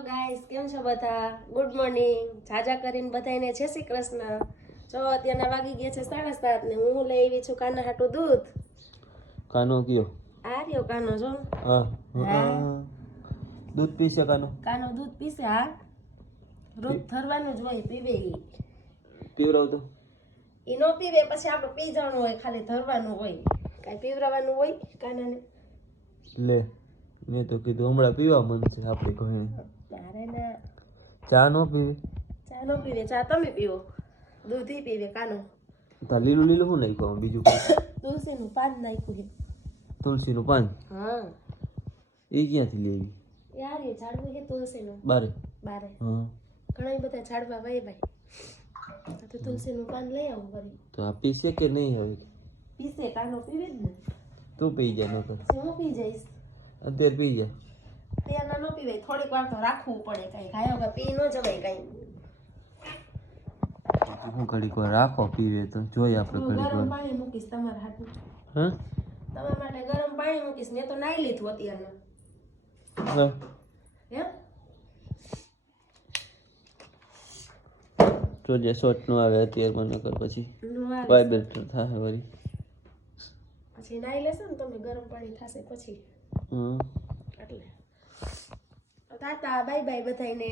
Hello guys, કેમ છો બધા? Good morning. જાજા કરીને બધાને જય શ્રી કૃષ્ણ. જો અત્યારના વાગી ગયા છે 7:30 ને હું લઈ આવી છું કાના હાટું દૂધ. કાનો કયો? આ રહ્યો કાનો જો. હા દૂધ પીશે કાનો? કાનો દૂધ પીશે. હા, રોજ થરવાનું જ હોય, પીવે ઈ. પીવડાવ તો ઈ નો પીવે, પછી આપણે પી જવાનું હોય, ખાલી ધરવાનું હોય. કાંઈ પીવડાવવાનું હોય કાનાને? લે, મેં તો કીધું હમણાં પીવા મન છે આપણે ઘણી. અરે ના, ચા નો પીવે? ચા નો પીવે, ચા તમે પીવો. દૂધ ઈ પીવે કાનો. તા લીલું લીલું શું નાખ્યું બીજું કઈ? તુલસીનું પાન નાખ્યું છે. તુલસીનું પાન? હા. એ ક્યાંથી લેવી? યાર એ ઝાડવું છે તુલસીનું. બારે? બારે. હા. ઘણા બધા ઝાડવા વાવ્યા. તો તુલસીનું પાન લઈ આવું વળી. તો આ પીશે કે નહીં હવે? પીસે, કાનો પીવે જ ને. તું પી જા નકર. હું પી જઈશ. અત્યારે પી જા. ત્યારના નો પીવે, થોડીક વાર તો રાખવું પડે. કઈ ખાયો કે પી ન જવાય કઈ. હું ઘડીક વાર રાખો પીવે તો જોઈએ આપણે ઘડીક ગરમ વાર. પાણી મૂકીશ તમારા હાથમાં. હા? તમારા માટે ગરમ પાણી મૂકીશ. મેં તો નાઈ લીધું અત્યારના. હા. હે? તો જે શોટ નો આવે અત્યારે મને કર પછી નો આવે. વાઇબ્રેટર થાય વળી. પછી નાઈ લેશો ને તમે, ગરમ પાણી થશે પછી. હા. એટલે તાતા બાય બાય બધાને.